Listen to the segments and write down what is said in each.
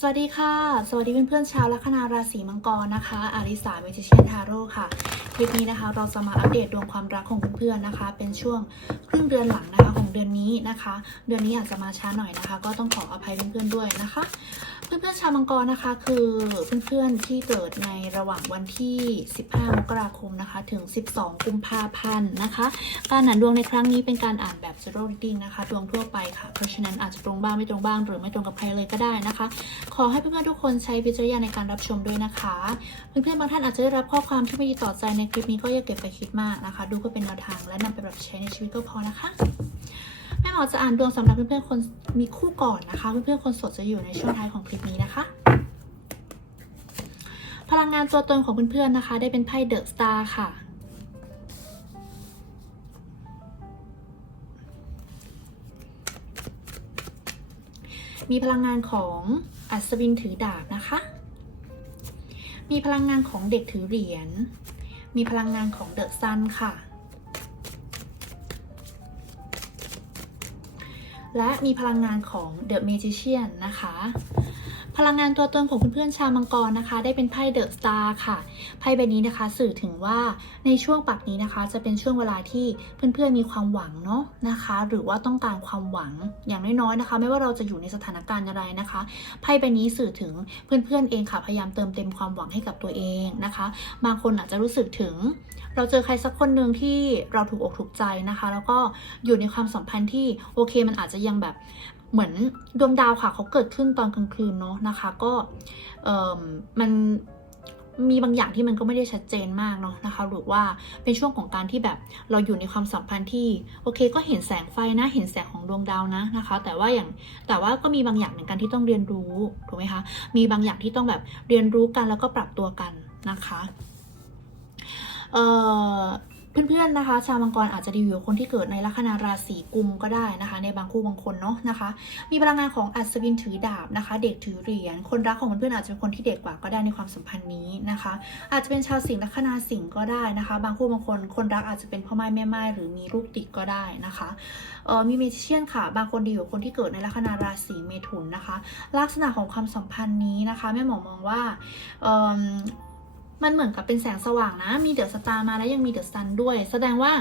สวัสดีค่ะ สวัสดีเพื่อนๆชาวลัคนาราศีมังกรนะคะ อาริสาเมจิเชียนทาโร่ค่ะ คลิปนี้นะคะเราจะมาอัปเดตดวงความรักของเพื่อนๆนะคะ เป็นช่วงครึ่งเดือนหลังนะคะของเดือนนี้นะคะ เดือนนี้อาจจะมาช้าหน่อยนะคะ ก็ต้องขออภัยเพื่อนๆด้วยนะคะ เพื่อนๆชาวมังกรนะคะ คือเพื่อนๆที่เกิดในระหว่างวันที่ 15 มกราคมนะคะ ถึง 12 กุมภาพันธ์นะคะ การอ่านดวงในครั้งนี้เป็นการอ่านแบบ zero reading นะคะ ดวงทั่วไปค่ะ เพราะฉะนั้นอาจจะตรงบ้างไม่ตรงบ้าง หรือไม่ตรงกับใครเลยก็ได้นะคะ ขอให้เพื่อนๆทุกคนใช้วิจารณญาณในการรับชมด้วยนะคะ เพื่อนๆบางท่านอาจจะได้รับข้อความที่ไม่ดีต่อใจในคลิปนี้ก็อย่าเก็บไปคิดมากนะคะ ดูเพื่อเป็นแนวทางและนำไปปรับใช้ในชีวิตก็พอนะคะ แม่หมอจะอ่านดวงสำหรับเพื่อนๆคนมีคู่ก่อนนะคะ เพื่อนๆคนโสดจะอยู่ในช่วงท้ายของคลิปนี้นะคะ พลังงานตัวตนของเพื่อนๆนะคะ ได้เป็นไพ่เดอะสตาร์ค่ะมีพลังงานของอัศวินถือดาบนะคะ มีพลังงานของเด็กถือเหรียญ มีพลังงานของเดอะซันค่ะ และมีพลังงานของ The Magician นะคะ พลังงานตัวตนของเพื่อนๆชาวมังกรนะคะ ได้เป็นไพ่เดอะสตาร์ค่ะไพ่ใบนี้นะคะ สื่อถึงว่าในช่วงปักนี้นะคะ จะเป็นช่วงเวลาที่เพื่อนๆมีความหวังเนาะนะคะ หรือว่าต้องการความหวังอย่างน้อยๆนะคะ ไม่ว่าเราจะอยู่ในสถานการณ์อะไรนะคะไพ่ใบนี้สื่อถึงเพื่อนๆเองค่ะพยายามเติมเต็มความหวังให้กับตัวเองนะคะ บางคนอาจจะรู้สึกถึง เราเจอใครสักคนหนึ่งที่เราถูกอกถูกใจนะคะ แล้วก็อยู่ในความสัมพันธ์ที่โอเคมันอาจจะยังแบบ เหมือนดวงดาวค่ะเขาเกิดขึ้นตอนกลางคืนเนาะนะคะ ก็มันมีบางอย่างที่มันก็ไม่ได้ชัดเจนมากเนาะนะคะ หรือว่าเป็นช่วงของการที่แบบเราอยู่ในความสัมพันธ์ที่โอเค ก็เห็นแสงไฟนะ เห็นแสงของดวงดาวนะนะคะ แต่ว่าอย่างแต่ว่าก็มีบางอย่างเหมือนกันที่ต้องเรียนรู้ถูกไหมคะมีบางอย่างที่ต้องแบบเรียนรู้กันแล้วก็ปรับตัวกันนะคะเอ่อ เพื่อนๆนะคะชาวมังกรอาจจะดีอยู่คนที่เกิดในลัคนาราศีกุมก็ได้นะคะ ในบางคู่บางคนเนาะนะคะ มีพลังงานของอัศวินถือดาบนะคะ เด็กถือเหรียญคนรักของเพื่อนๆอาจจะเป็นคนที่เด็กกว่าก็ได้ในความสัมพันธ์นี้นะคะ อาจจะเป็นชาวสิงห์ลัคนาสิงห์ก็ได้นะคะ บางคู่บางคนคนรักอาจจะเป็นพ่อไม้แม่ไม้หรือมีลูกติดก็ได้นะคะเออมีเมจิเชียนค่ะ บางคนดีอยู่คนที่เกิดในลัคนาราศีเมถุนนะคะ ลักษณะของความสัมพันธ์นี้นะคะแม่หมอมองว่าเออ มันเหมือนกับเป็นแสงสว่างนะ มีเดอะสตาร์มาแล้วยังมีเดอะซันด้วย แสดงว่า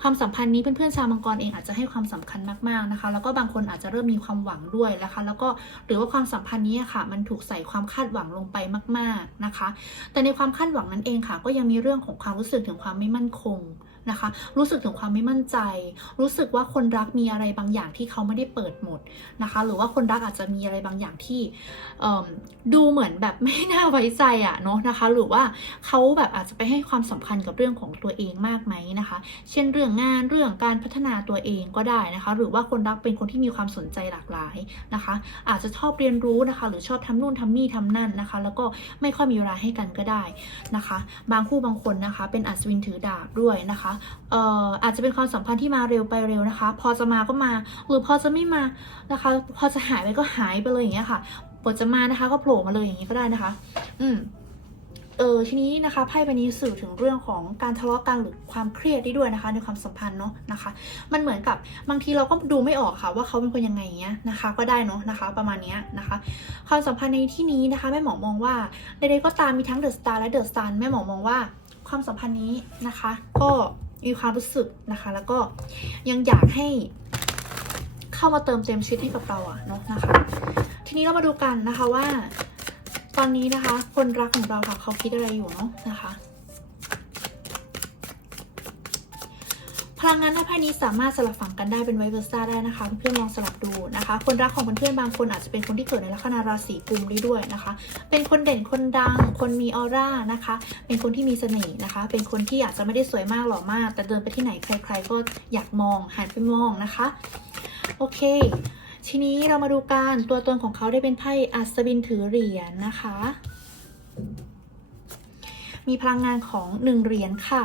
ความสัมพันธ์นี้เพื่อนๆชาวมังกรเองอาจจะให้ความสำคัญมากๆนะคะ แล้วก็บางคนอาจจะเริ่มมีความหวังด้วยนะคะ แล้วก็หรือว่าความสัมพันธ์นี้ค่ะ มันถูกใส่ความคาดหวังลงไปมาก ๆนะคะ แต่ในความคาดหวังนั้นเองค่ะ ก็ยังมีเรื่องของความรู้สึกถึงความไม่มั่นคง นะคะ รู้สึกถึงความไม่มั่นใจ รู้สึกว่าคนรักมีอะไรบางอย่างที่เขาไม่ได้เปิดหมดนะคะ หรือว่าคนรักอาจจะมีอะไรบางอย่างที่ดูเหมือนแบบไม่น่าไว้ใจอะเนาะนะคะ หรือว่าเขาแบบอาจจะไปให้ความสำคัญกับเรื่องของตัวเองมากไหมนะคะ เช่นเรื่องงานเรื่องการพัฒนาตัวเองก็ได้นะคะ หรือว่าคนรักเป็นคนที่มีความสนใจหลากหลายนะคะ อาจจะชอบเรียนรู้นะคะ หรือชอบทำนู่นทำนี่ทำนั่นนะคะ แล้วก็ไม่ค่อยมีเวลาให้กันก็ได้นะคะ บางคู่บางคนนะคะ เป็นอัศวินถือดาบด้วยนะคะเอ่ออาจจะเป็นความสัมพันธ์ที่มาเร็วไปเร็วนะคะ พอจะมาก็มา หรือพอจะไม่มานะคะ พอจะหายไปก็หายไปเลยอย่างเงี้ยค่ะบทจะมานะคะ ก็โผล่มาเลยอย่างนี้ก็ได้นะคะ อืมเออทีนี้นะคะไพ่ใบนี้สื่อถึงเรื่องของการทะเลาะกันหรือความเครียดได้ด้วยนะคะ ในความสัมพันธ์เนาะนะคะ มันเหมือนกับบางทีเราก็ดูไม่ออกค่ะ ว่าเขาเป็นคนยังไงเงี้ยนะคะ ก็ได้เนาะนะคะ ประมาณเนี้ยนะคะ ความสัมพันธ์ในที่นี้นะคะแม่หมอมองว่าใดๆก็ตามมีทั้งเดอะสตาร์และเดอะซันแม่หมอมองว่า ความสัมพันธ์นี้นะคะ ก็มีความรู้สึกนะคะ แล้วก็ยังอยากให้เข้ามาเติมเต็มชีวิตให้กับเราอะเนาะนะคะ ทีนี้เรามาดูกันนะคะว่า ตอนนี้นะคะ คนรักของเราค่ะเขาคิดอะไรอยู่เนาะนะคะ พลังงานในไพ่นี้สามารถสลับฝั่งกันได้เป็นไวเวอร์ซ่าได้นะคะ เพื่อนๆลองสลับดูนะคะ คนรักของเพื่อนๆบางคนอาจจะเป็นคนที่เกิดในลัคนาราศีกุมได้ด้วยนะคะ เป็นคนเด่นคนดัง คนมีออร่านะคะ เป็นคนที่มีเสน่ห์นะคะ เป็นคนที่อาจจะไม่ได้สวยมากหล่อมาก แต่เดินไปที่ไหนใคร ๆ ก็อยากมองหันไปมองนะคะ โอเค ทีนี้เรามาดูกันตัวตนของเขาได้เป็นไพ่อัศวินถือเหรียญนะคะ มีพลังงานของหนึ่งเหรียญค่ะ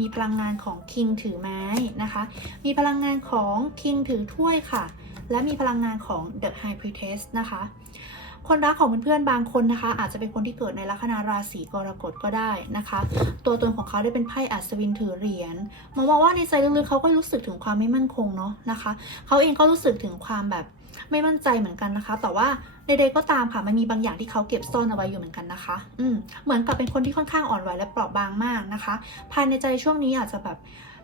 มีพลังงานของคิงถือไม้นะคะ มีพลังงานของคิงถือถ้วยค่ะ และมีพลังงานของ The High Priestess นะคะ คนรักของเพื่อนๆบางคนนะคะ อาจจะเป็นคนที่เกิดในลัคนาราศีกรกฎก็ได้นะคะ ตัวตนของเขาได้เป็นไพ่อัศวินถือเหรียญมองว่าในใจลึกๆเขาก็รู้สึกถึงความไม่มั่นคงเนาะนะคะ เขาเองก็รู้สึกถึงความแบบ ไม่มั่นใจเหมือนกันนะคะ แต่ว่าใดๆก็ตามค่ะ มันมีบางอย่างที่เขาเก็บซ่อนเอาไว้อยู่เหมือนกันนะคะ อืมเหมือนกับเป็นคนที่ค่อนข้างอ่อนไหวและเปราะบางมากนะคะ ภายในใจช่วงนี้อาจจะแบบ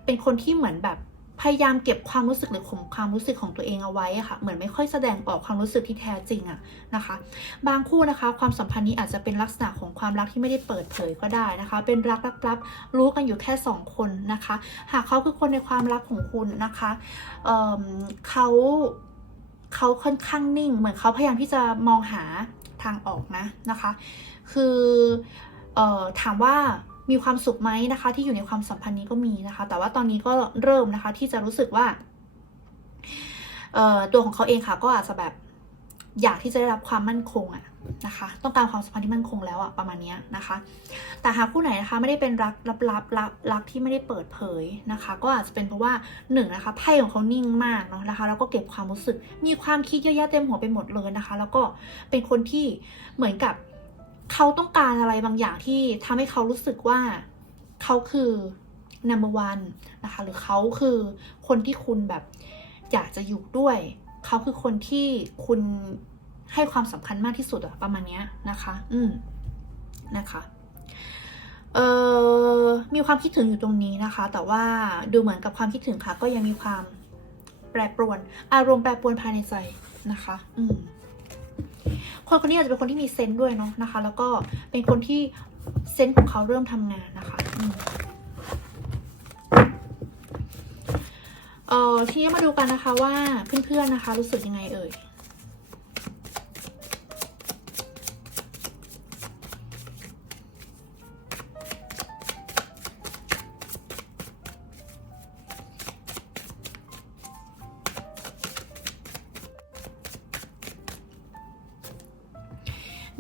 เป็นคนที่เหมือนแบบพยายามเก็บความรู้สึกหรือข่มความรู้สึกของตัวเองเอาไว้ค่ะ เหมือนไม่ค่อยแสดงออกความรู้สึกที่แท้จริงอะนะคะ บางคู่นะคะ ความสัมพันธ์นี้อาจจะเป็นลักษณะของความรักที่ไม่ได้เปิดเผยก็ได้นะคะ เป็นรักลับๆรู้กันอยู่แค่สองคนนะคะ หากเขาคือคนในความรักของคุณนะคะเเขา เขาค่อนข้างนิ่ง เหมือนเขาพยายามที่จะมองหาทางออกนะนะคะ คือออถามว่ามีความสุขไหมนะคะ ที่อยู่ในความสัมพันธ์นี้ก็มีนะคะ แต่ว่าตอนนี้ก็เริ่มนะคะที่จะรู้สึกว่าตัวของเขาเองค่ะก็อาจจะแบบอยากที่จะได้รับความมั่นคงอะ นะคะ ต้องการความสัมพันธ์ที่มั่นคงแล้วอะประมาณนี้นะคะ แต่หากผู้ไหนนะคะไม่ได้เป็นรักลับๆรักรักที่ไม่ได้เปิดเผยนะคะ ก็อาจจะเป็นเพราะว่าหนึ่งนะคะไพ่ของเขานิ่งมากเนาะนะคะแล้วก็เก็บความรู้สึก มีความคิดเยอะแยะเต็มหัวไปหมดเลยนะคะ แล้วก็เป็นคนที่เหมือนกับเขาต้องการอะไรบางอย่างที่ทำให้เขารู้สึกว่าเขาคือ number one นะคะ หรือเขาคือคนที่คุณแบบอยากจะอยู่ด้วย เขาคือคนที่คุณ ให้ความสำคัญมากที่สุดอะประมาณเนี้ยนะคะ อืมนะคะ เอ่อมีความคิดถึงอยู่ตรงนี้นะคะ แต่ว่าดูเหมือนกับความคิดถึงค่ะ ก็ยังมีความแปรปรวน อารมณ์แปรปรวนภายในใจนะคะ อืมคนคนนี้อาจจะเป็นคนที่มีเซนส์ด้วยเนาะนะคะ แล้วก็เป็นคนที่เซนส์ของเขาเริ่มทำงานนะคะอืมเอ่อทีนี้มาดูกันนะคะว่าเพื่อนๆนะคะ รู้สึกยังไงเอ่ย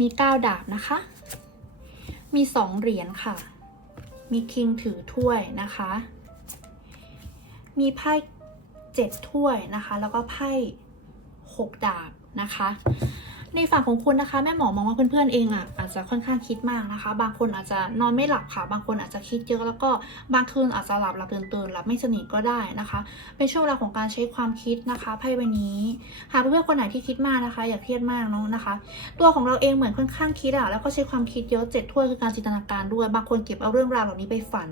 มีเก้าดาบนะคะ มีสองเหรียญค่ะ มีคิงถือถ้วยนะคะ มีไพ่เจ็ดถ้วยนะคะ แล้วก็ไพ่หกดาบนะคะ ในฝั่งของคุณนะคะ แม่หมอมองว่าเพื่อนๆเองอะอาจจะค่อนข้างคิดมากนะคะ บางคนอาจจะนอนไม่หลับค่ะ บางคนอาจจะคิดเยอะแล้วก็บางคืนอาจจะหลับหลับตื่นตื่นหลับไม่สนิทก็ได้นะคะ เป็นช่วงเวลาของการใช้ความคิดนะคะไพ่ใบนี้ หากเพื่อนๆคนไหนที่คิดมากนะคะ อย่าเครียดมากเนาะนะคะ ตัวของเราเองเหมือนค่อนข้างคิดอะแล้วก็ใช้ความคิดเยอะเจ็ดถ้วยคือการจินตนาการด้วย บางคนเก็บเอาเรื่องราวเหล่านี้ไปฝัน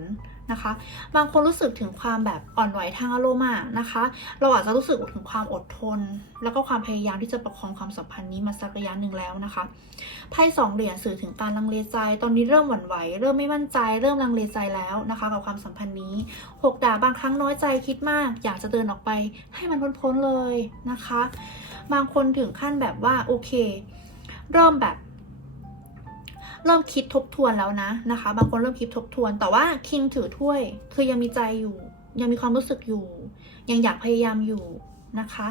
นะคะ บางคนรู้สึกถึงความแบบอ่อนไหวทางอารมณ์นะคะ เราอาจจะรู้สึกถึงความอดทน แล้วก็ความพยายามที่จะประคองความสัมพันธ์นี้มาสักระยะหนึ่งแล้วนะคะไพ่สองเหรียญสื่อถึงการลังเลใจ ตอนนี้เริ่มหวั่นไหว เริ่มไม่มั่นใจ เริ่มลังเลใจแล้วนะคะ กับความสัมพันธ์นี้หกดาบบางครั้งน้อยใจคิดมาก อยากจะเดินออกไปให้มันพ้นๆเลยนะคะ บางคนถึงขั้นแบบว่าโอเค เริ่มแบบ เริ่มคิดทบทวนแล้วนะนะคะ บางคนเริ่มคิดทบทวน แต่ว่าคิงถือถ้วย คือยังมีใจอยู่ ยังมีความรู้สึกอยู่ ยังอยากพยายามอยู่นะคะ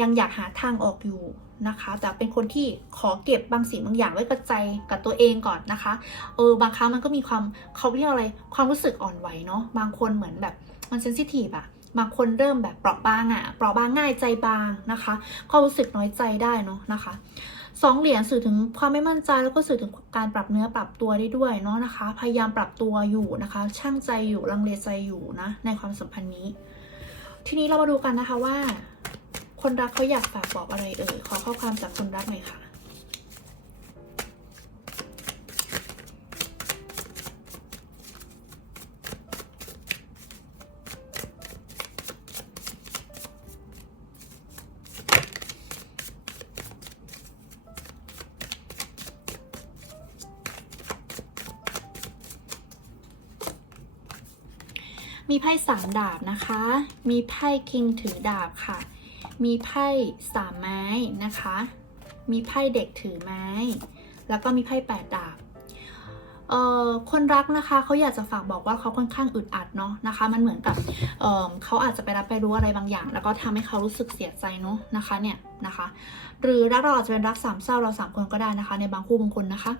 ยังอยากหาทางออกอยู่นะคะ แต่เป็นคนที่ขอเก็บบางสิ่งบางอย่างไว้กับใจกับตัวเองก่อนนะคะ เออบางครั้งมันก็มีความเขาเรียกอะไรความรู้สึกอ่อนไหวเนาะบางคนเหมือนแบบมันเซนซิทีฟอะบางคนเริ่มแบบเปราะบางอะเปราะบางง่ายใจบางนะคะ ก็รู้สึกน้อยใจได้เนาะนะคะ สองเหรียญสื่อถึงความไม่มั่นใจแล้วก็สื่อถึงการปรับเนื้อปรับตัวได้ด้วยเนาะนะคะ พยายามปรับตัวอยู่นะคะ ช่างใจอยู่ลังเลใจอยู่นะ ในความสัมพันธ์นี้ ทีนี้เรามาดูกันนะคะว่า คนรักเขาอยากฝากบอกอะไรเอ่ยขอข้อความจากคนรักหน่อยค่ะ ไพ่สามดาบนะคะ มีไพ่คิงถือดาบค่ะ มีไพ่สามไม้นะคะ มีไพ่เด็กถือไม้ แล้วก็มีไพ่แปดดาบเอ่อคนรักนะคะเขาอยากจะฝากบอกว่าเขาค่อนข้างอึดอัดเนาะนะคะ มันเหมือนกับเอ่อเขาอาจจะไปรับไปรู้อะไรบางอย่าง แล้วก็ทำให้เขารู้สึกเสียใจเนาะนะคะเนี่ย นะคะ หรือรักเราอาจจะเป็นรักสามเศร้าเราสามคนก็ได้นะคะ ในบางคู่บางคนนะคะ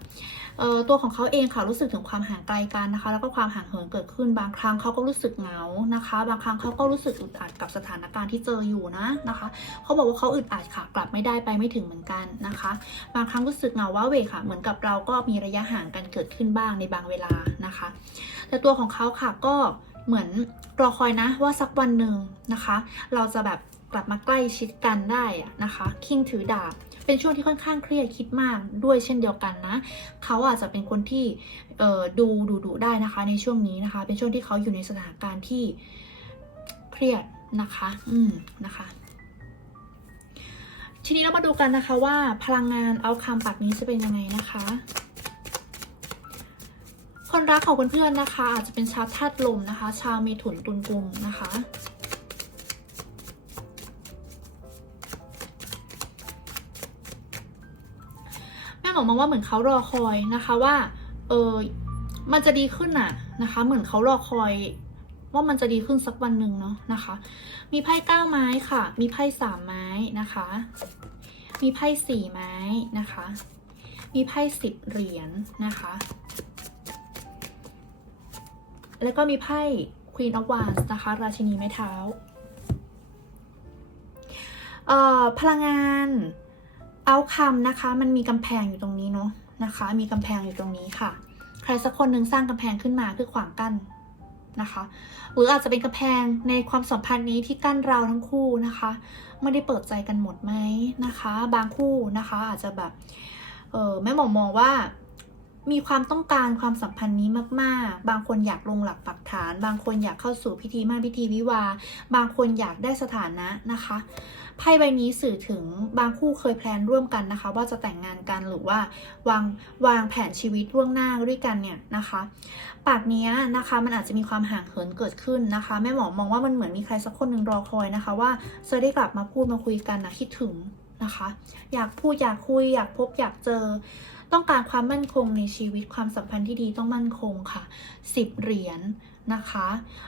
ตัวของเขาเองค่ะรู้สึกถึงความห่างไกลกันนะคะ แล้วก็ความห่างเหินเกิดขึ้นบางครั้งเขาก็รู้สึกเหงานะคะ บางครั้งเขาก็รู้สึกอึดอัดกับสถานการณ์ที่เจออยู่นะนะคะเขาบอกว่าเขาอึดอัดค่ะ กลับไม่ได้ไปไม่ถึงเหมือนกันนะคะ บางครั้งรู้สึกเหงาว้าเวค่ะ เหมือนกับเราก็มีระยะห่างกันเกิดขึ้นบ้างในบางเวลานะคะ แต่ตัวของเขาค่ะก็เหมือนรอคอยนะว่าสักวันหนึ่งนะคะ เราจะแบบ กลับมาใกล้ชิดกันได้นะคะคิงถือดาบเป็นช่วงที่ค่อนข้างเครียดคิดมากด้วยเช่นเดียวกันนะเขาอาจจะเป็นคนที่ดูดูดูได้นะคะในช่วงนี้นะคะ เป็นช่วงที่เขาอยู่ในสถานการณ์ที่เครียดนะคะ อืมนะคะทีนี้เรามาดูกันนะคะว่าพลังงานเอาคำปากนี้จะเป็นยังไงนะคะ คนรักของเพื่อนๆนะคะ อาจจะเป็นชาวธาตุลมนะคะ ชาวเมถุนตุลกุมนะคะ แม่หมองว่าเหมือนเขารอคอยนะคะว่า เออมันจะดีขึ้นน่ะนะคะ เหมือนเขารอคอย ว่ามันจะดีขึ้นสักวันหนึ่งเนาะนะคะ มีไพ่เก้าไม้ค่ะ มีไพ่สามไม้นะคะ มีไพ่สี่ไม้นะคะ มีไพ่สิบเหรียญนะคะ แล้วก็มีไพ่ Queen of Wands นะคะ ราชินีไม้เท้าเอ่อพลังงาน เอาคำนะคะ มันมีกำแพงอยู่ตรงนี้เนาะนะคะ มีกำแพงอยู่ตรงนี้ค่ะ ใครสักคนหนึ่งสร้างกำแพงขึ้นมาเพื่อขวางกั้นนะคะ หรืออาจจะเป็นกำแพงในความสัมพันธ์นี้ที่กั้นเราทั้งคู่นะคะ ไม่ได้เปิดใจกันหมดไหมนะคะ บางคู่นะคะอาจจะแบบเออแม่หมอมองว่า มีความต้องการความสัมพันธ์นี้มาก ๆ บางคนอยากลงหลักปักฐาน บางคนอยากเข้าสู่พิธีมั่นพิธีวิวา บางคนอยากได้สถานะนะคะ ไพ่ใบนี้สื่อถึงบางคู่เคยแพลนร่วมกันนะคะ ว่าจะแต่งงานกันหรือว่าวางวางแผนชีวิตล่วงหน้าด้วยกันเนี่ยนะคะ ปากนี้นะคะมันอาจจะมีความห่างเหินเกิดขึ้นนะคะ แม่หมอมองว่ามันเหมือนมีใครสักคนหนึ่งรอคอยนะคะ ว่าจะได้กลับมาพูดมาคุยกันนะคิดถึงนะคะ อยากพูดอยากคุยอยากพบอยากเจอ ต้องการความมั่นคงในชีวิตความสัมพันธ์ที่ดีต้องมั่นคงค่ะสิบเหรียญนะคะ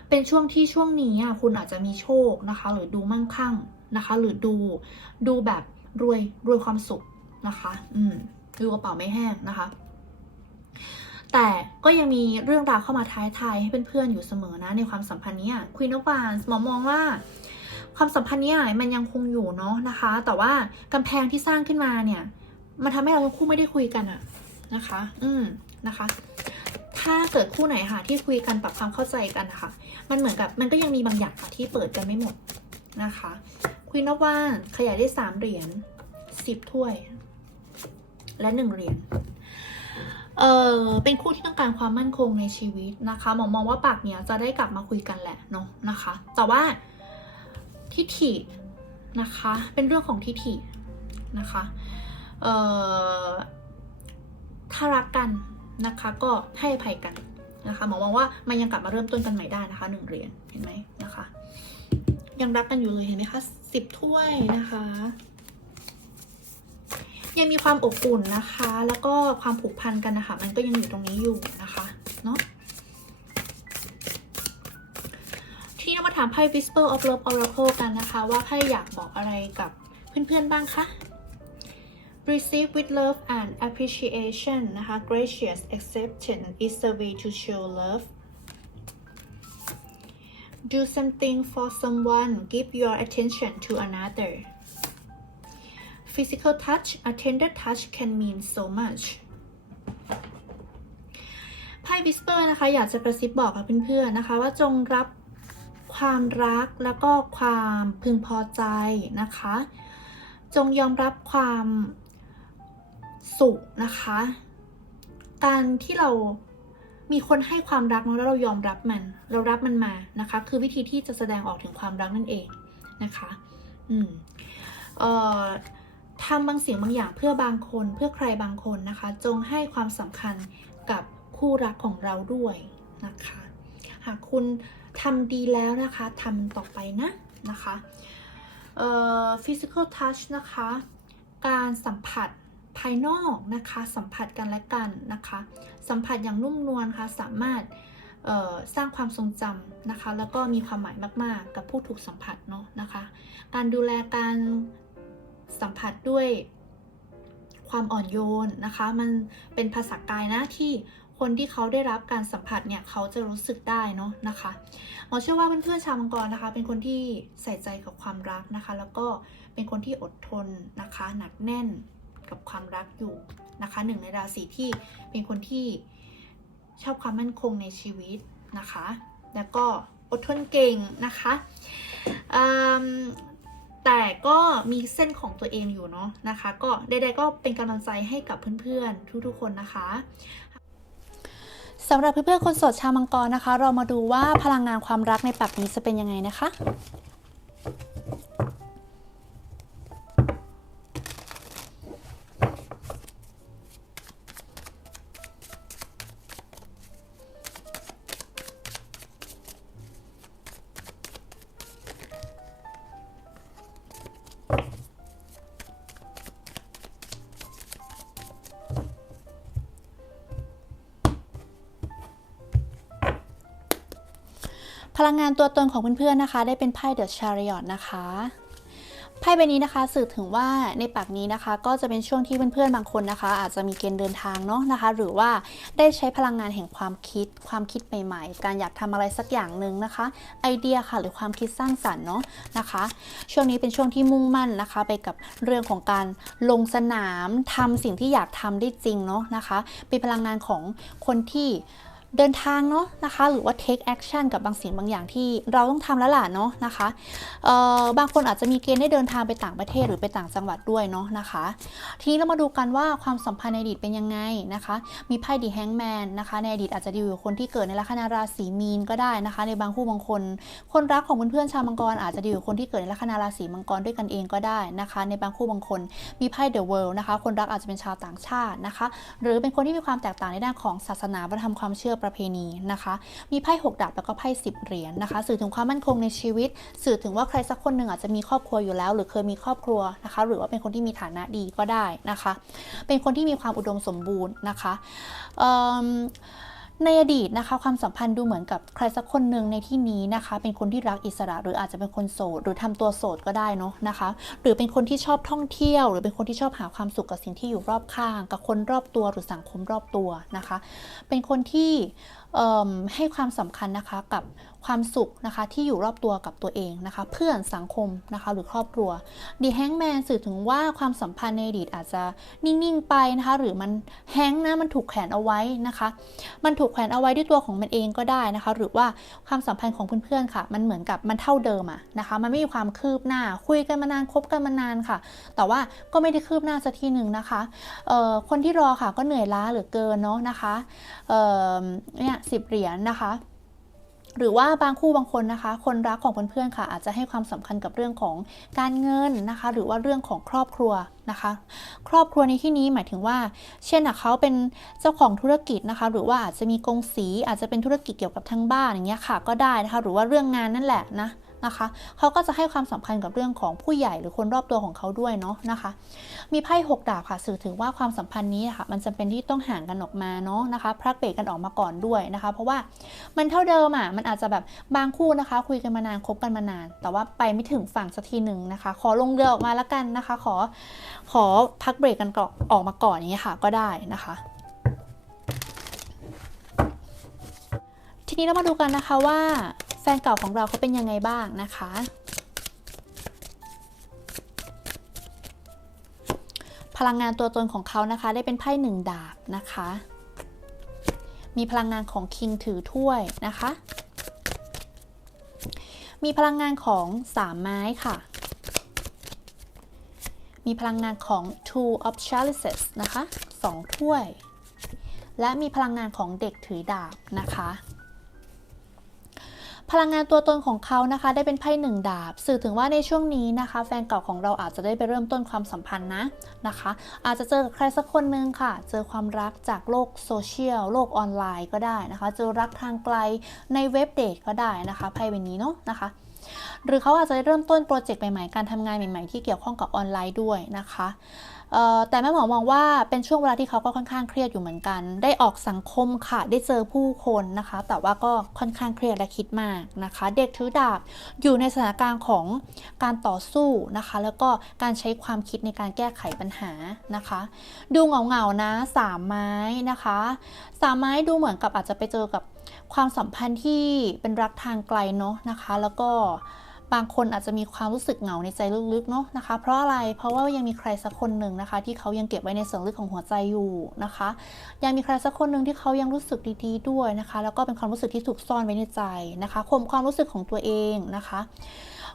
เป็นช่วงที่ช่วงนี้อะคุณอาจจะมีโชคนะคะ หรือดูมั่งคั่งนะคะ หรือดูดูแบบรวยรวยความสุขนะคะ อืมดูกระเป๋าไม่แห้งนะคะ แต่ก็ยังมีเรื่องราวเข้ามาท้ายทายให้เพื่อนๆอยู่เสมอนะ ในความสัมพันธ์เนี้ยควีนอ f ฟ a นส์หมอมองว่าความสัมพันธ์เนี้ยมันยังคงอยู่เนาะนะคะ แต่ว่ากำแพงที่สร้างขึ้นมาเนี่ย มันทำให้เราทั้งคู่ไม่ได้คุยกันอะนะคะ อืมนะคะ ถ้าเกิดคู่ไหนค่ะ ที่คุยกันปรับความเข้าใจกันนะคะมันเหมือนกับมันก็ยังมีบางอย่างค่ะที่เปิดกันไม่หมดนะคะควีนว่าขยายได้สามเหรียญสิบถ้วย และหนึ่งเหรียญเออเป็นคู่ที่ต้องการความมั่นคงในชีวิตนะคะหมอมองว่าปากเนี้ยจะได้กลับมาคุยกันแหละเนาะนะคะ แต่ว่าทิฐินะคะ เป็นเรื่องของทิฐินะคะ ถ้ารักกันนะคะ ก็ให้อภัยกันนะคะหมอมองว่ามันยังกลับมาเริ่มต้นกันใหม่ได้นะคะหนึ่งเหรียญเห็นไหมนะคะ ยังรักกันอยู่เลยเห็นไหมคะสิบถ้วยนะคะ ยังมีความอบอุ่นนะคะ แล้วก็ความผูกพันกันนะคะ มันก็ยังอยู่ตรงนี้อยู่นะคะเนาะทีนี้เรามาถามไพ่ Whisper of Love Oracle กันนะคะ ว่าไพ่อยากบอกอะไรกับเพื่อนๆบ้างคะ Receive with love and appreciation นะคะ Gracious acceptance is the way to show love Do something for someone give your attention to another Physical touch a tender touch can mean so much ไพ่ Whisper นะคะ อยากจะกระซิบบอกกับเพื่อนๆนะคะ ว่าจงรับความรักแล้วก็ความพึงพอใจนะคะ จงยอมรับความ สุขนะคะ การที่เรามีคนให้ความรักเนอะแล้วเรายอมรับมัน เรารับมันมานะคะ คือวิธีที่จะแสดงออกถึงความรักนั่นเองนะคะ อืมเอ่อทำบางสิ่งบางอย่างเพื่อบางคนเพื่อใครบางคนนะคะ จงให้ความสำคัญกับคู่รักของเราด้วยนะคะ หากคุณทำดีแล้วนะคะทำต่อไปนะนะคะเอ่อ physical touch นะคะ การสัมผัส ภายนอกนะคะ สัมผัสกันและกันนะคะ สัมผัสอย่างนุ่มนวลค่ะสามารถสร้างความทรงจำนะคะ แล้วก็มีความหมายมาก ๆ กับผู้ถูกสัมผัสเนาะนะคะ การดูแลการสัมผัสด้วยความอ่อนโยนนะคะ มันเป็นภาษากายนะที่คนที่เขาได้รับการสัมผัสเนี่ยเขาจะรู้สึกได้เนาะนะคะหมอเชื่อว่าเพื่อนๆชาวมังกรนะคะ เป็นคนที่ใส่ใจกับความรักนะคะ แล้วก็เป็นคนที่อดทนนะคะ หนักแน่น กับความรักอยู่นะคะหนึ่งในราศีที่เป็นคนที่ชอบความมั่นคงในชีวิตนะคะ แล้วก็อดทนเก่งนะคะแต่ก็มีเส้นของตัวเองอยู่เนาะนะคะ ก็ใดๆก็เป็นกำลังใจให้กับเพื่อนๆทุกๆคนนะคะสำหรับเพื่อนๆคนโสดชาวมังกรนะคะ เรามาดูว่าพลังงานความรักในปักนี้จะเป็นยังไงนะคะ พลังงานตัวตนของเพื่อนๆนะคะ ได้เป็นไพ่เดอะชาริอตนะคะไพ่ใบนี้นะคะสื่อถึงว่าในปากนี้นะคะ ก็จะเป็นช่วงที่เพื่อนๆบางคนนะคะ อาจจะมีเกณฑ์เดินทางเนาะนะคะ หรือว่าได้ใช้พลังงานแห่งความคิด ความคิดใหม่ๆ การอยากทำอะไรสักอย่างหนึ่งนะคะ ไอเดียค่ะหรือความคิดสร้างสรรค์เนาะนะคะ ช่วงนี้เป็นช่วงที่มุ่งมั่นนะคะ ไปกับเรื่องของการลงสนามทำสิ่งที่อยากทำได้จริงเนาะนะคะ เป็นพลังงานของคนที่ เดินทางเนาะนะคะ หรือว่า take action กับบางสิ่งบางอย่างที่เราต้องทำแล้วล่ะเนาะนะคะเอ่อบางคนอาจจะมีเกณฑ์ได้เดินทางไปต่างประเทศหรือไปต่างจังหวัดด้วยเนาะนะคะ ทีนี้เรามาดูกันว่าความสัมพันธ์ในอดีตเป็นยังไงนะคะ มีไพ่ดีแฮงแมนนะคะ ในอดีตอาจจะดีอยู่คนที่เกิดในลัคนาราศีมีนก็ได้นะคะ ในบางคู่บางคน คนรักของเพื่อนๆชาวมังกรอาจจะดีอยู่คนที่เกิดในลัคนาราศีมังกรด้วยกันเองก็ได้นะคะ ในบางคู่บางคน มีไพ่เดอะเวิลด์นะคะ คนรักอาจจะเป็นชาวต่างชาตินะคะ หรือเป็นคนที่มีความแตกต่างในด้านของศาสนาวัฒนธรรมความเชื่อประเพณีนะคะ มีไพ่หกดาบแล้วก็ไพ่สิบเหรียญนะคะ สื่อถึงความมั่นคงในชีวิต สื่อถึงว่าใครสักคนหนึ่งอาจจะมีครอบครัวอยู่แล้ว หรือเคยมีครอบครัวนะคะ หรือว่าเป็นคนที่มีฐานะดีก็ได้นะคะ เป็นคนที่มีความอุดมสมบูรณ์นะคะ ในอดีตนะคะความสัมพันธ์ดูเหมือนกับใครสักคนหนึ่งในที่นี้นะคะ เป็นคนที่รักอิสระ หรืออาจจะเป็นคนโสดหรือทำตัวโสดก็ได้เนาะนะคะ หรือเป็นคนที่ชอบท่องเที่ยว หรือเป็นคนที่ชอบหาความสุขกับสิ่งที่อยู่รอบข้าง กับคนรอบตัวหรือสังคมรอบตัวนะคะ เป็นคนที่ให้ความสำคัญนะคะกับ ความสุขนะคะที่อยู่รอบตัวกับตัวเองนะคะ เพื่อนสังคมนะคะหรือครอบครัวดีแฮงแมนสื่อถึงว่าความสัมพันธ์ในอดีตอาจจะนิ่งๆไปนะคะหรือมันแฮงนะมันถูกแขวนเอาไว้นะคะ มันถูกแขวนเอาไว้ด้วยตัวของมันเองก็ได้นะคะ หรือว่าความสัมพันธ์ของเพื่อนๆค่ะ มันเหมือนกับมันเท่าเดิมอะนะคะมันไม่มีความคืบหน้า คุยกันมานานคบกันมานานค่ะ แต่ว่าก็ไม่ได้คืบหน้าสักทีหนึ่งนะคะเอ่อคนที่รอค่ะก็เหนื่อยล้าเหลือเกินเนาะนะคะเอ่อเนี่ยสิบเหรียญนะคะ หรือว่าบางคู่บางคนนะคะ คนรักของเพื่อนๆค่ะ อาจจะให้ความสำคัญกับเรื่องของการเงินนะคะ หรือว่าเรื่องของครอบครัวนะคะ ครอบครัวในที่นี้หมายถึงว่า เช่นเขาเป็นเจ้าของธุรกิจนะคะ หรือว่าอาจจะมีกงสีอาจจะเป็นธุรกิจเกี่ยวกับทางบ้านอย่างเงี้ยค่ะก็ได้นะคะ หรือว่าเรื่องงานนั่นแหละนะ นะคะเขาก็จะให้ความสำคัญกับเรื่องของผู้ใหญ่หรือคนรอบตัวของเขาด้วยเนาะนะคะ มีไพ่หกดาบค่ะสื่อถึงว่าความสัมพันธ์นี้ค่ะ มันจำเป็นที่ต้องห่างกันออกมาเนาะนะคะพรักเบรกกันออกมาก่อนด้วยนะคะ เพราะว่ามันเท่าเดิมอะมันอาจจะแบบบางคู่นะคะ คุยกันมานานคบกันมานาน แต่ว่าไปไม่ถึงฝั่งสักทีหนึ่งนะคะ ขอลงเรือออกมาแล้วกันนะคะ ขอขอพักเบรกกันก่อนออกมาก่อนอย่างเงี้ยค่ะ ก็ได้นะคะทีนี้เรามาดูกันนะคะว่า แฟนเก่าของเราเขาเป็นยังไงบ้างนะคะ พลังงานตัวตนของเขานะคะ ได้เป็นไพ่หนึ่งดาบนะคะ มีพลังงานของคิงถือถ้วยนะคะ มีพลังงานของสามไม้ค่ะ มีพลังงานของ two of chalices นะคะสองถ้วย และมีพลังงานของเด็กถือดาบนะคะ พลังงานตัวตนของเขานะคะ ได้เป็นไพ่หนึ่งดาบ สื่อถึงว่าในช่วงนี้นะคะ แฟนเก่าของเราอาจจะได้ไปเริ่มต้นความสัมพันธ์นะนะคะ อาจจะเจอกับใครสักคนนึงค่ะ เจอความรักจากโลกโซเชียลโลกออนไลน์ก็ได้นะคะ เจอรักทางไกลในเว็บเดทก็ได้นะคะไพ่ใบนี้เนาะนะคะหรือเขาอาจจะได้เริ่มต้นโปรเจกต์ใหม่ๆ การทำงานใหม่ๆ ที่เกี่ยวข้องกับออนไลน์ด้วยนะคะ แต่แม่หมอมองว่าเป็นช่วงเวลาที่เขาก็ค่อนข้างเครียดอยู่เหมือนกัน ได้ออกสังคมค่ะ ได้เจอผู้คนนะคะ แต่ว่าก็ค่อนข้างเครียดและคิดมากนะคะ เด็กถือดาบอยู่ในสถานการณ์ของการต่อสู้นะคะ แล้วก็การใช้ความคิดในการแก้ไขปัญหานะคะ ดูเหงาๆนะสามไม้นะคะสามไม้ดูเหมือนกับอาจจะไปเจอกับความสัมพันธ์ที่เป็นรักทางไกลเนาะนะคะ แล้วก็ บางคนอาจจะมีความรู้สึกเหงาในใจลึกๆเนาะนะคะ เพราะอะไรเพราะว่ายังมีใครสักคนหนึ่งนะคะ ที่เขายังเก็บไว้ในส่วนลึกของหัวใจอยู่นะคะ ยังมีใครสักคนหนึ่งที่เขายังรู้สึกดีๆ ด้วยนะคะ แล้วก็เป็นความรู้สึกที่ถูกซ่อนไว้ในใจนะคะข่มความรู้สึกของตัวเองนะคะ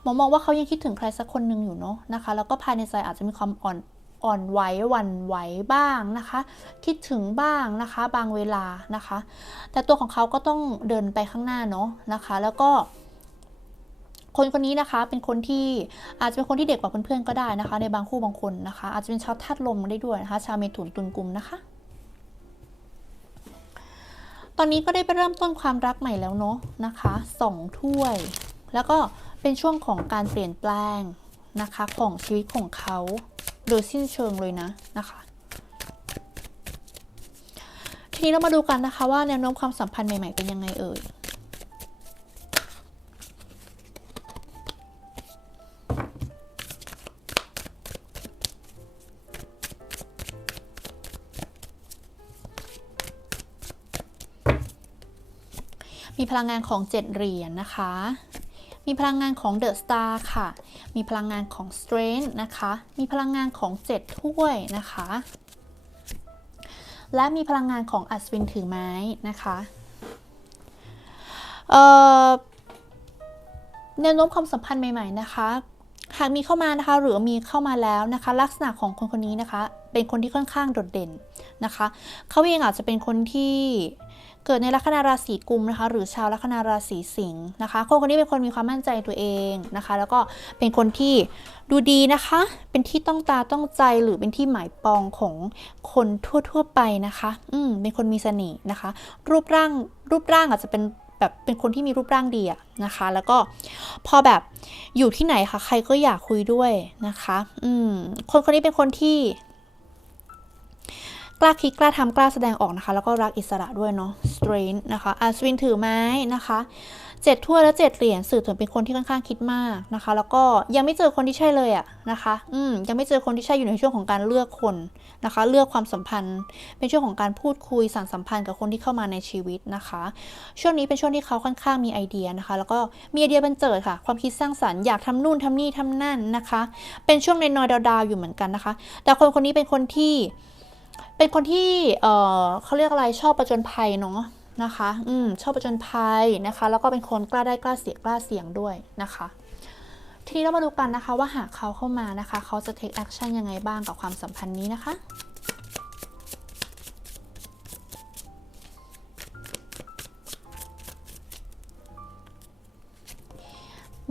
หมอมองว่าเขายังคิดถึงใครสักคนหนึ่งอยู่เนาะนะคะ แล้วก็ภายในใจอาจจะมีความอ่อนอ่อนไหวหวั่นไหวบ้างนะคะ คิดถึงบ้างนะคะ บางเวลานะคะ แต่ตัวของเขาก็ต้องเดินไปข้างหน้าเนาะนะคะ แล้วก็ คนคนนี้นะคะเป็นคนที่อาจจะเป็นคนที่เด็กกว่าเพื่อนๆก็ได้นะคะ ในบางคู่บางคนนะคะ อาจจะเป็นชาวธาตุลมได้ด้วยนะคะ ชาวเมถุนตุลกุมนะคะ ตอนนี้ก็ได้ไปเริ่มต้นความรักใหม่แล้วเนาะนะคะสองถ้วย แล้วก็เป็นช่วงของการเปลี่ยนแปลงนะคะของชีวิตของเขาโดยสิ้นเชิงเลยนะนะคะทีนี้เรามาดูกันนะคะว่าแนวโน้มความสัมพันธ์ใหม่ ๆ เป็นยังไงเอ่ย พลังงานของ 7 เหรียญนะคะ มีพลังงานของ The Star ค่ะ มีพลังงานของ Strength นะคะ มีพลังงานของ 7 ถ้วยนะคะ และมีพลังงานของอัศวินถือไม้นะคะเอ่อแนวโน้มความสัมพันธ์ใหม่ ๆ นะคะหากมีเข้ามานะคะหรือมีเข้ามาแล้วนะคะ ลักษณะของคนคนนี้นะคะ เป็นคนที่ค่อนข้างโดดเด่นนะคะ เขาเองอาจจะเป็นคนที่ เกิดในลัคนาราศีกุมนะคะ หรือชาวลัคนาราศีสิงห์นะคะ คนคนนี้เป็นคนมีความมั่นใจตัวเองนะคะ แล้วก็เป็นคนที่ดูดีนะคะ เป็นที่ต้องตาต้องใจหรือเป็นที่หมายปองของคนทั่วๆไปนะคะ อืมเป็นคนมีเสน่ห์นะคะ รูปร่างรูปร่างอาจจะเป็นแบบเป็นคนที่มีรูปร่างดีอะนะคะ แล้วก็พอแบบอยู่ที่ไหนคะใครก็อยากคุยด้วยนะคะ อืมคนคนนี้เป็นคนที่ กล้าคิดกล้าทำกล้าแสดงออกนะคะ แล้วก็รักอิสระด้วยเนาะ strength นะคะอัศวินถือไม้นะคะเจ็ดถ้วยและเจ็ดเหรียญสื่อถึงเป็นคนที่ค่อนข้างคิดมากนะคะ แล้วก็ยังไม่เจอคนที่ใช่เลยอะนะคะ อืมยังไม่เจอคนที่ใช่อยู่ในช่วงของการเลือกคนนะคะ เลือกความสัมพันธ์ เป็นช่วงของการพูดคุยสานสัมพันธ์กับคนที่เข้ามาในชีวิตนะคะ ช่วงนี้เป็นช่วงที่เขาค่อนข้างมีไอเดียนะคะ แล้วก็มีไอเดียบันเจิดค่ะ ความคิดสร้างสรรค์อยากทำนู่นทำนี่ทำนั่นนะคะ เป็นช่วงในนอยดาวๆอยู่เหมือนกันนะคะ แต่คนคนนี้เป็นคนที่ เป็นคนที่เออเขาเรียกอะไรชอบประจนภัยเนาะนะคะ อืมชอบประจนภัยนะคะ แล้วก็เป็นคนกล้าได้กล้าเสียกล้าเสี่ยงด้วยนะคะ ทีนี้เรามาดูกันนะคะว่าหากเขาเข้ามานะคะ เขาจะ take action ยังไงบ้างกับความสัมพันธ์นี้นะคะ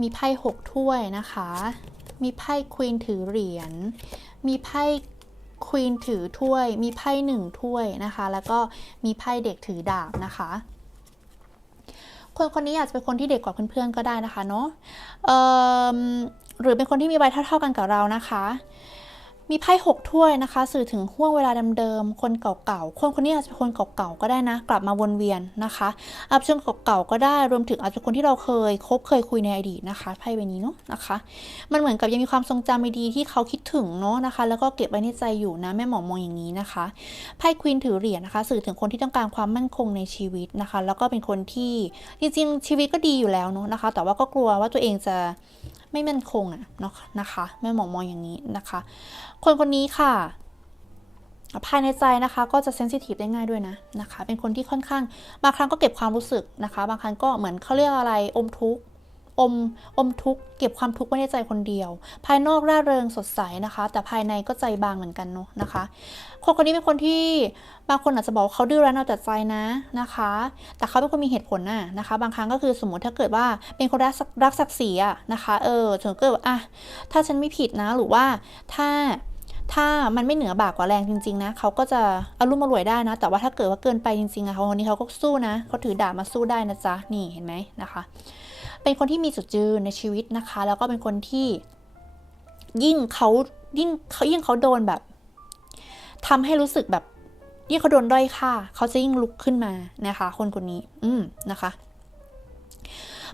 มีไพ่หกถ้วยนะคะ มีไพ่ควีนถือเหรียญ มีไพ่ ควีนถือถ้วย มีไพ่หนึ่งถ้วยนะคะ แล้วก็มีไพ่เด็กถือดาบนะคะ คนคนนี้อาจจะเป็นคนที่เด็กกว่าเพื่อนๆก็ได้นะคะเนาะหรือเป็นคนที่มีวัยเท่าๆกันกับเรานะคะ มีไพ่หกถ้วยนะคะ สื่อถึงห่วงเวลาเดิมๆคนเก่าๆคนคนนี้อาจจะเป็นคนเก่าๆก็ได้นะ กลับมาวนเวียนนะคะอาจจะเป็นเก่าๆก็ได้รวมถึงอาจจะคนที่เราเคยคบเคยคุยในอดีตนะคะไพ่ใบนี้เนาะนะคะ มันเหมือนกับยังมีความทรงจำดีที่เขาคิดถึงเนาะนะคะ แล้วก็เก็บไว้ในใจอยู่นะแม่หมอมองอย่างนี้นะคะไพ่ควีนถือเหรียญนะคะ สื่อถึงคนที่ต้องการความมั่นคงในชีวิตนะคะ แล้วก็เป็นคนที่จริงๆชีวิตก็ดีอยู่แล้วเนาะนะคะ แต่ว่าก็กลัวว่าตัวเองจะ ไม่มั่นคงอะเนาะนะคะแม่หมอมองอย่างนี้นะคะ คนคนนี้ค่ะภายในใจนะคะก็จะเซนซิทีฟได้ง่ายด้วยนะนะคะ เป็นคนที่ค่อนข้างบางครั้งก็เก็บความรู้สึกนะคะ บางครั้งก็เหมือนเขาเรียกอะไรอมทุกข์ อมอมทุกข์เก็บความทุกข์ไว้ในใจคนเดียว ภายนอกร่าเริงสดใสนะคะ แต่ภายในก็ใจบางเหมือนกันเนาะนะคะ คนคนนี้เป็นคนที่บางคนอาจจะบอกเขาดื้อรั้นเอาแต่ใจนะนะคะ แต่เขาเป็นคนมีเหตุผลน่ะนะคะ บางครั้งก็คือสมมติถ้าเกิดว่าเป็นคนรักรักศักดิ์ศรีอะนะคะเออถึงเกิดว่าอะถ้าฉันไม่ผิดนะหรือว่าถ้าถ้ามันไม่เหนือบากกว่าแรงจริง ๆ นะเขาก็จะอารุ่มอร่วยได้นะ แต่ว่าถ้าเกิดว่าเกินไปจริงๆอะเขาคนนี้เขาก็สู้นะเขาถือดาบมาสู้ได้นะจ๊ะนี่เห็นไหมนะคะ เป็นคนที่มีจุดยืนในชีวิตนะคะ แล้วก็เป็นคนที่ยิ่งเขายิ่งเขายิ่งเขาโดนแบบทำให้รู้สึกแบบยิ่งเขาโดนด้อยค่าเขาจะยิ่งลุกขึ้นมานะคะ คนคนนี้ อืมนะคะ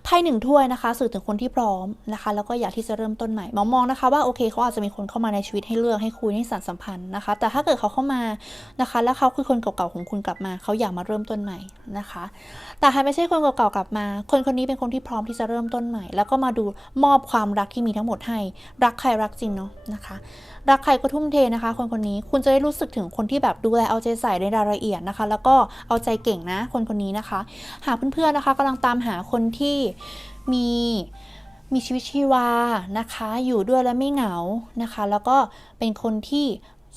ไพ่หนึ่งถ้วยนะคะ สื่อถึงคนที่พร้อมนะคะ แล้วก็อยากที่จะเริ่มต้นใหม่มองมองนะคะว่าโอเคเขาอาจจะมีคนเข้ามาในชีวิตให้เลือกให้คุยให้สานสัมพันธ์นะคะ แต่ถ้าเกิดเขาเข้ามานะคะ แล้วเขาคือคนเก่าๆของคุณกลับมาเขาอยากมาเริ่มต้นใหม่นะคะ แต่หากไม่ใช่คนเก่าๆกลับมา คนคนนี้เป็นคนที่พร้อมที่จะเริ่มต้นใหม่ แล้วก็มาดูมอบความรักที่มีทั้งหมดให้รักใครรักจริงเนาะนะคะ รักใครก็ทุ่มเทนะคะ คนคนนี้คุณจะได้รู้สึกถึงคนที่แบบดูแลเอาใจใส่ในรายละเอียดนะคะ แล้วก็เอาใจเก่งนะ คนคนนี้นะคะ หากเพื่อนๆนะคะกำลังตามหาคนที่มีมีชีวิตชีวานะคะ อยู่ด้วยแล้วไม่เหงานะคะ แล้วก็เป็นคนที่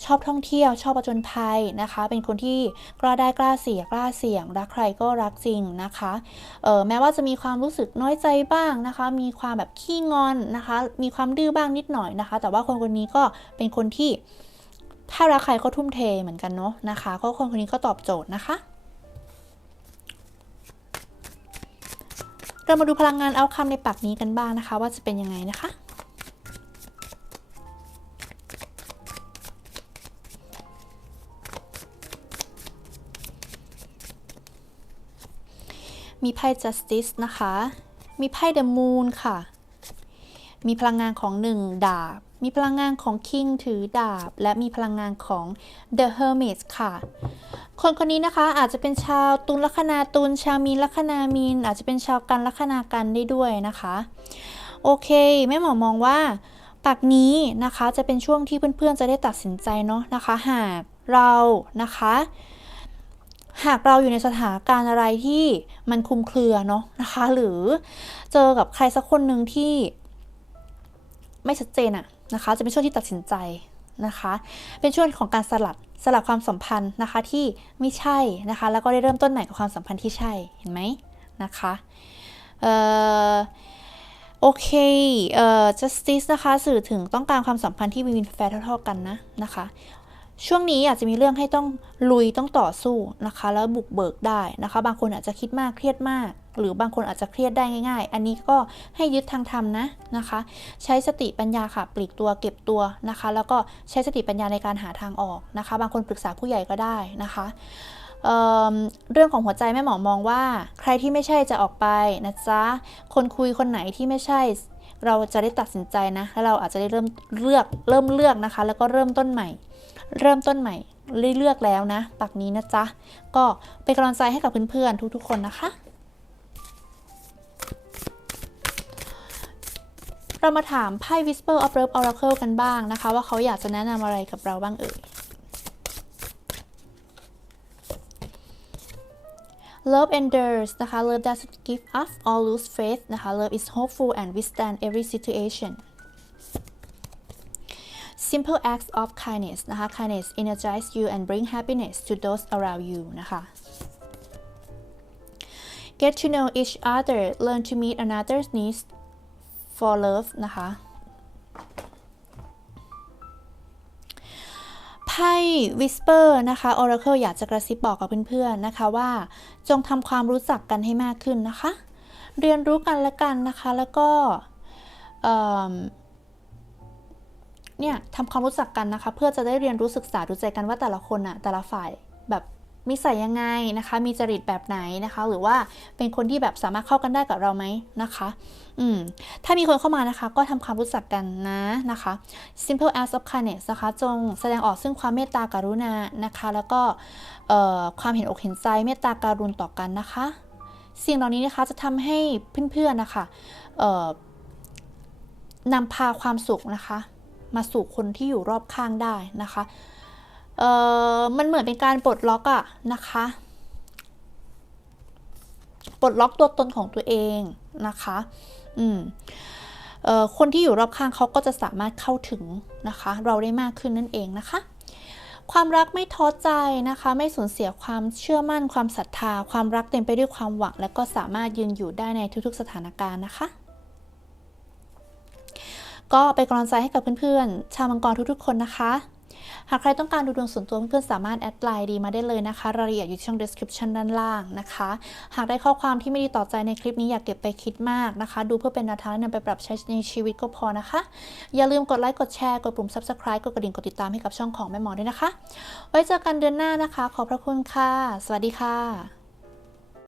ชอบท่องเที่ยว ชอบประจนภัยนะคะ เป็นคนที่กล้าได้กล้าเสียกล้าเสี่ยง รักใครก็รักจริงนะคะเออแม้ว่าจะมีความรู้สึกน้อยใจบ้างนะคะ มีความแบบขี้งอนนะคะ มีความดื้อบ้างนิดหน่อยนะคะ แต่ว่าคนคนนี้ก็เป็นคนที่ถ้ารักใครก็ทุ่มเทเหมือนกันเนาะนะคะก็คนคนนี้ก็ตอบโจทย์นะคะเรามาดูพลังงานเอาคำในปากนี้กันบ้างนะคะ ว่าจะเป็นยังไงนะคะ มีไพ่ justice นะคะ มีไพ่ the moon ค่ะ มีพลังงานของ 1 ดาบ มีพลังงานของ king ถือดาบ และมีพลังงานของ the hermit ค่ะ คนคนนี้นะคะอาจจะเป็นชาวตุลลัคนาตุลชาวมีนลัคนามีน อาจจะเป็นชาวกันลัคนากันได้ด้วยนะคะ โอเคแม่หมอมองว่าปากนี้นะคะจะเป็นช่วงที่เพื่อนๆจะได้ตัดสินใจเนาะนะคะ หากเรานะคะ หากเราอยู่ในสถานการณ์อะไรที่มันคุมเครือเนาะนะคะ หรือเจอกับใครสักคนหนึ่งที่ไม่ชัดเจนอะนะคะ จะเป็นช่วงที่ตัดสินใจนะคะ เป็นช่วงของการสลัดสลัดความสัมพันธ์นะคะที่ไม่ใช่นะคะ แล้วก็ได้เริ่มต้นใหม่กับความสัมพันธ์ที่ใช่เห็นไหมนะคะเอ่อโอเคเอ่อ justice นะคะ สื่อถึงต้องการความสัมพันธ์ที่มีแฟร์เท่าๆกันนะนะคะ ช่วงนี้อาจจะมีเรื่องให้ต้องลุยต้องต่อสู้นะคะ แล้วบุกเบิกได้นะคะ บางคนอาจจะคิดมากเครียดมาก หรือบางคนอาจจะเครียดได้ง่าย ๆ อันนี้ก็ให้ยึดทางธรรมนะนะคะ ใช้สติปัญญาค่ะปลีกตัวเก็บตัวนะคะ แล้วก็ใช้สติปัญญาในการหาทางออกนะคะ บางคนปรึกษาผู้ใหญ่ก็ได้นะคะเเรื่องของหัวใจแม่หมอมองว่า ใครที่ไม่ใช่จะออกไปนะจ๊ะคนคุยคนไหนที่ไม่ใช่เราจะได้ตัดสินใจนะแล้วเราอาจจะได้เริ่มเลือกเริ่มเลือกนะคะ แล้วก็เริ่มต้นใหม่ เริ่มต้นใหม่เลือกแล้วนะ ปักนี้นะจ๊ะ ก็เป็นกำลังใจให้กับเพื่อนๆทุกๆคนนะคะ เรามาถามไพ่ Whisper of Love Oracle กันบ้างนะคะ ว่าเขาอยากจะแนะนำอะไรกับเราบ้างเอ่ย Love endures นะคะ Love doesn't give up or lose faith นะคะ Love is hopeful and withstand every situation Simple acts of kindness นะคะ kindness energize you and bring happiness to those around you นะคะ Get to know each other learn to meet another's needs for love นะคะ ไพ่ Whisper นะคะ Oracle อยากจะกระซิบบอกกับเพื่อนๆ นะคะว่า จงทำความรู้จักกันให้มากขึ้นนะคะ เรียนรู้กันและกันนะคะ แล้วก็ เนี่ยทำความรู้จักกันนะคะ เพื่อจะได้เรียนรู้ศึกษาดูใจกันว่าแต่ละคนอะแต่ละฝ่ายแบบมีใส่ยังไงนะคะ มีจริตแบบไหนนะคะ หรือว่าเป็นคนที่แบบสามารถเข้ากันได้กับเราไหมนะคะ อืม ถ้ามีคนเข้ามานะคะ ก็ทำความรู้จักกันนะนะคะ simple acts of kindness นะคะ จงแสดงออกซึ่งความเมตตาการุณานะคะ แล้วก็ความเห็นอกเห็นใจเมตตาการุณต่อกันนะคะ สิ่งเหล่านี้นะคะจะทำให้เพื่อนๆนะคะนำพาความสุขนะคะ มาสู่คนที่อยู่รอบข้างได้นะคะเอ่อมันเหมือนเป็นการปลดล็อกอะนะคะปลดล็อกตัวตนของตัวเองนะคะ อืมเอ่อคนที่อยู่รอบข้างเขาก็จะสามารถเข้าถึงนะคะ เราได้มากขึ้นนั่นเองนะคะ ความรักไม่ท้อใจนะคะ ไม่สูญเสียความเชื่อมั่น ความศรัทธา ความรักเต็มไปด้วยความหวัง และก็สามารถยืนอยู่ได้ในทุกๆสถานการณ์นะคะ ก็เป็นกำลังใจให้กับเพื่อนๆ ชาวมังกรทุกๆ คนนะคะ หากใครต้องการดูดวงส่วนตัวเพื่อนๆสามารถแอดไลน์ดีมาได้เลยนะคะ รายละเอียดอยู่ที่ช่อง description ด้านล่างนะคะ หากได้ข้อความที่ไม่ดีต่อใจในคลิปนี้อย่าเก็บไปคิดมากนะคะ ดูเพื่อเป็นแนวทางนำไปปรับใช้ในชีวิตก็พอนะคะ อย่าลืมกดไลค์กดแชร์กดปุ่ม subscribe กดกระดิ่งกดติดตามให้กับช่องของแม่หมอด้วยนะคะ ไว้เจอกันเดือนหน้านะคะ ขอบพระคุณค่ะ สวัสดีค่ะ